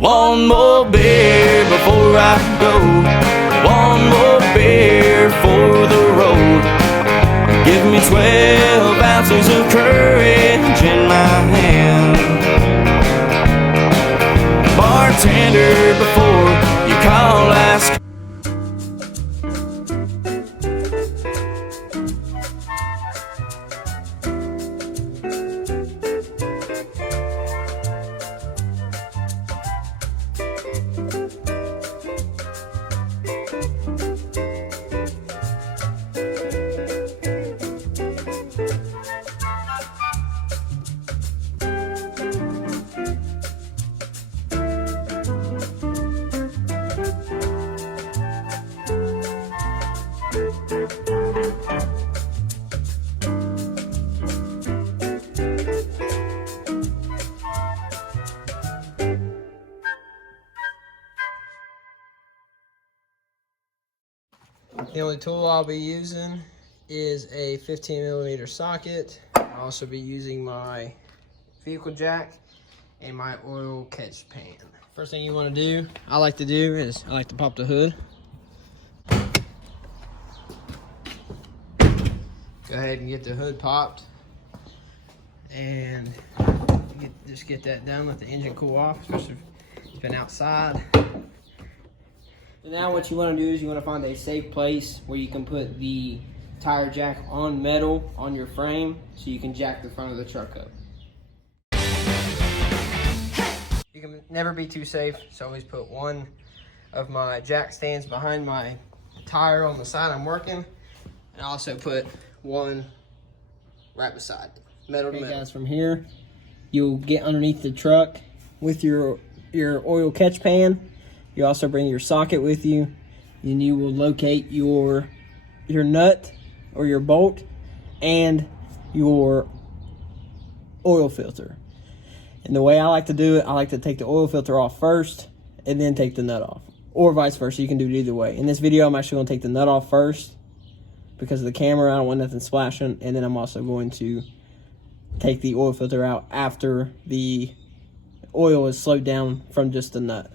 One more beer before I go. One more beer for the road. Give me 12 ounces of courage in my hand. Bartender, before you call, ask. The only tool I'll be using is a 15mm socket. I'll also be using my vehicle jack and my oil catch pan. First thing you want to do, I like to pop the hood. Go ahead and get the hood popped and just get that done. Let the engine cool off, especially if it's been outside. So now what you want to do is you want to find a safe place where you can put the tire jack on metal on your frame so you can jack the front of the truck up. You can never be too safe, so always put one of my jack stands behind my tire on the side I'm working, and I also put one right beside it, metal to metal. Guys, from here you'll get underneath the truck with your oil catch pan. You also bring your socket with you, and you will locate your nut or your bolt and your oil filter. And the way I like to do it, I like to take the oil filter off first and then take the nut off, or vice versa. You can do it either way. In this video, I'm actually going to take the nut off first because of the camera. I don't want nothing splashing, and then I'm also going to take the oil filter out after the oil is slowed down from just the nut.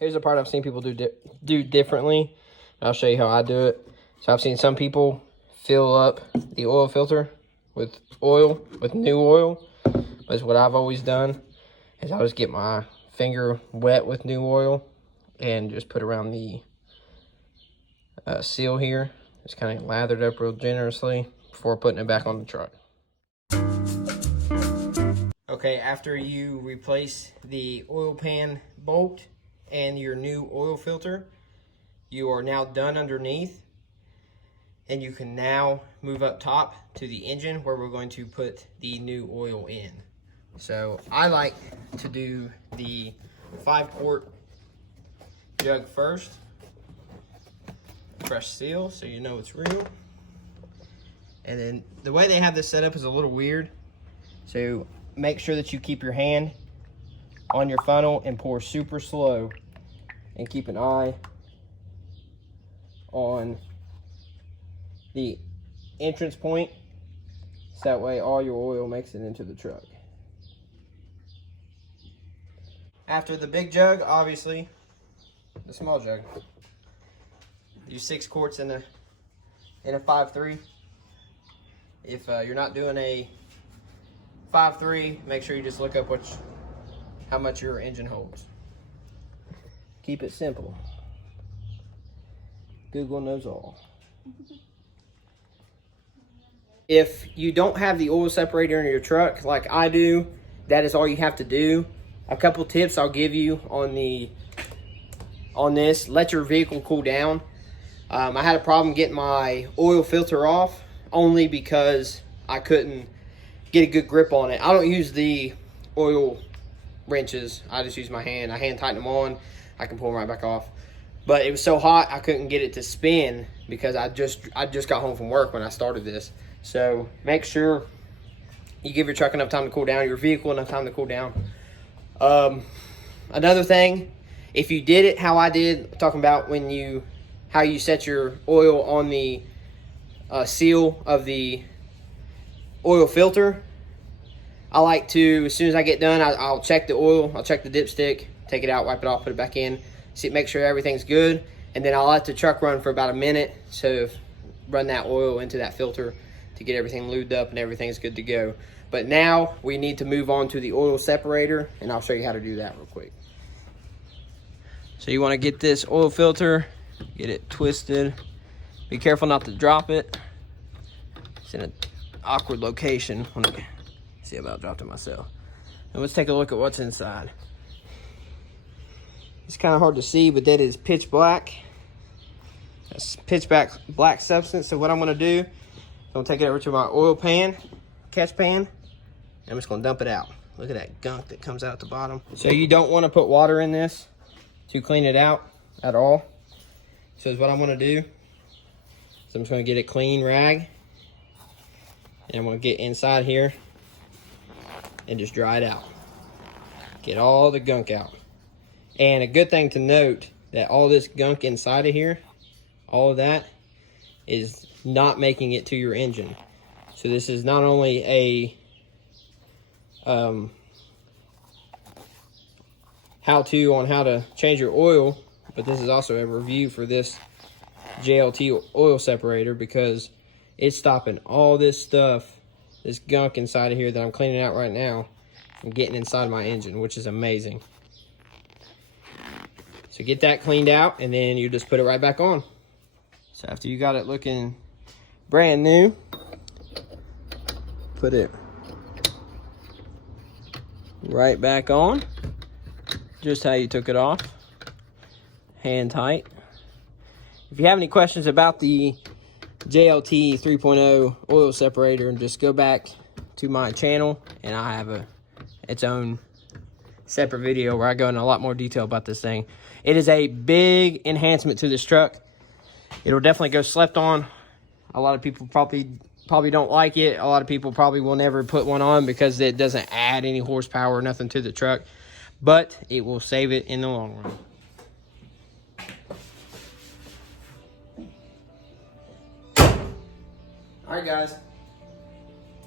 Here's the part I've seen people do differently. I'll show you how I do it. So I've seen some people fill up the oil filter with new oil. But what I've always done is I just get my finger wet with new oil and just put around the seal here. Just kind of lather it up real generously before putting it back on the truck. Okay, after you replace the oil pan bolt and your new oil filter, you are now done underneath, and you can now move up top to the engine where we're going to put the new oil in. So I like to do the 5-quart jug first. Fresh seal so you know it's real. And then the way they have this set up is a little weird, so make sure that you keep your hand on your funnel and pour super slow, and keep an eye on the entrance point, so that way all your oil makes it into the truck. After the big jug, obviously the small jug. Use 6 quarts in a 5.3. If you're not doing a 5.3, make sure you just look up how much your engine holds. Keep it simple. Google knows all. If you don't have the oil separator in your truck like I do, that is all you have to do. A couple tips I'll give you on this: let your vehicle cool down. I had a problem getting my oil filter off only because I couldn't get a good grip on it. I don't use the oil wrenches. I just use my hand. I hand tighten them on. I can pull them right back off. But it was so hot I couldn't get it to spin because I just got home from work when I started this. So make sure you give your truck enough time to cool down, your vehicle enough time to cool down. Another thing, if you did it how I did, talking about how you set your oil on the seal of the oil filter, I like to, as soon as I get done, I'll check the oil, I'll check the dipstick, take it out, wipe it off, put it back in, make sure everything's good, and then I'll let the truck run for about a minute to run that oil into that filter to get everything lubed up and everything's good to go. But now we need to move on to the oil separator, and I'll show you how to do that real quick. So you want to get this oil filter, get it twisted. Be careful not to drop it. It's in an awkward location. See, I about dropped it myself. And let's take a look at what's inside. It's kind of hard to see, but that is pitch black. That's pitch black substance. So what I'm going to do, I'm going to take it over to my oil pan, catch pan, and I'm just going to dump it out. Look at that gunk that comes out the bottom. So you don't want to put water in this to clean it out at all. So what I'm going to do is I'm just going to get a clean rag, and I'm going to get inside here and just dry it out. Get all the gunk out. And a good thing to note that all this gunk inside of here, all of that is not making it to your engine. So this is not only a how-to on how to change your oil, but this is also a review for this JLT oil separator, because it's stopping all this stuff, this gunk inside of here that I'm cleaning out right now, from getting inside my engine, which is amazing. So get that cleaned out, and then you just put it right back on. So after you got it looking brand new, put it right back on, just how you took it off, hand tight. If you have any questions about the JLT 3.0 oil separator, just go back to my channel, and I have its own separate video where I go into a lot more detail about this thing. It is a big enhancement to this truck. It'll definitely go slept on. A lot of people probably don't like it. A lot of people probably will never put one on because it doesn't add any horsepower or nothing to the truck, but it will save it in the long run. All right, guys,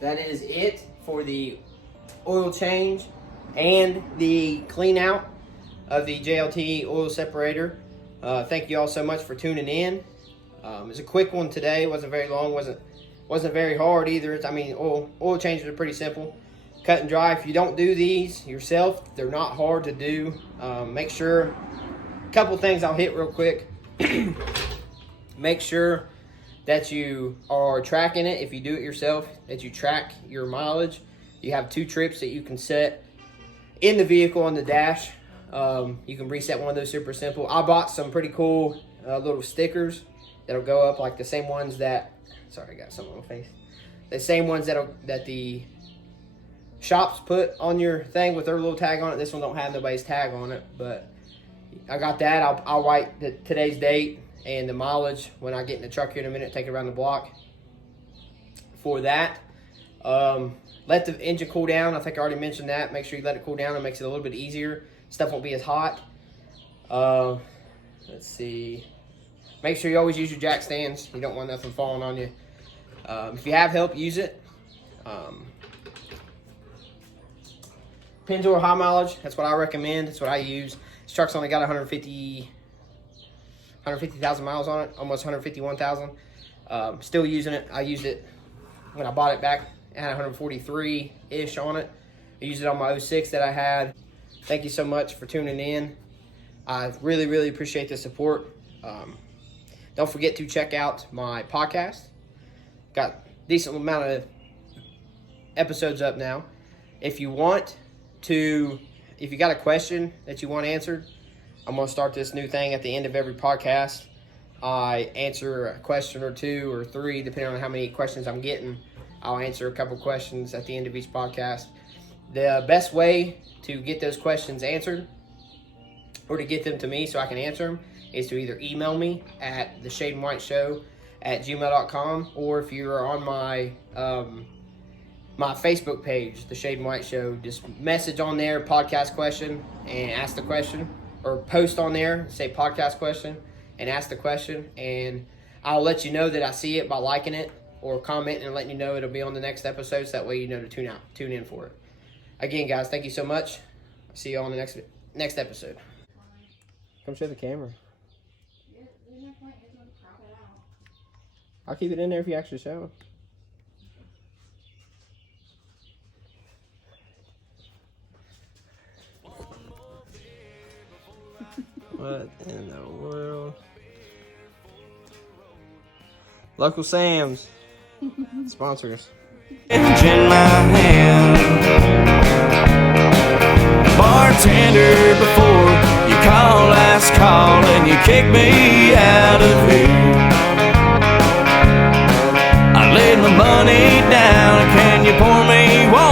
that is it for the oil change and the clean out of the JLT oil separator. Thank you all so much for tuning in. It was a quick one today. It wasn't very long. Wasn't very hard either. I mean, oil changes are pretty simple, cut and dry. If you don't do these yourself, they're not hard to do. Make sure, a couple things I'll hit real quick. Make sure that you are tracking it. If you do it yourself, that you track your mileage. You have 2 trips that you can set in the vehicle on the dash. You can reset one of those super simple. I bought some pretty cool little stickers that'll go up, like the same ones that, sorry, I got something on my face. The same ones that the shops put on your thing with their little tag on it. This one don't have nobody's tag on it, but I got that. I'll write today's date and the mileage when I get in the truck here in a minute, take it around the block for that. Let the engine cool down. I think I already mentioned that. Make sure you let it cool down. It makes it a little bit easier. Stuff won't be as hot. Let's see. Make sure you always use your jack stands. You don't want nothing falling on you. If you have help, use it. Pennzoil high mileage. That's what I recommend. That's what I use. This truck's only got 150,000 miles on it. Almost 151,000. Still using it. I used it when I bought it back. It had 143-ish on it. I used it on my 06 that I had. Thank you so much for tuning in. I really, really appreciate the support. Don't forget to check out my podcast. Got a decent amount of episodes up now. If you got a question that you want answered, I'm going to start this new thing at the end of every podcast. I answer a question or 2 or 3, depending on how many questions I'm getting I'll answer a couple questions at the end of each podcast. The best way to get those questions answered, or to get them to me so I can answer them, is to either email me at theshadewhiteshow@gmail.com, or if you're on my my Facebook page, The Shade and White Show, just message on there, podcast question, and ask the question, or post on there, say podcast question, and ask the question, and I'll let you know that I see it by liking it, or commenting and letting you know it'll be on the next episode, so that way you know to tune in for it. Again, guys, thank you so much. See you on the next episode. Come show the camera. I'll keep it in there if you actually show. What in the world? Local Sam's. Sponsors. In my hand, bartender, before you call last call and you kick me out of here, I laid my money down. Can you pour me water?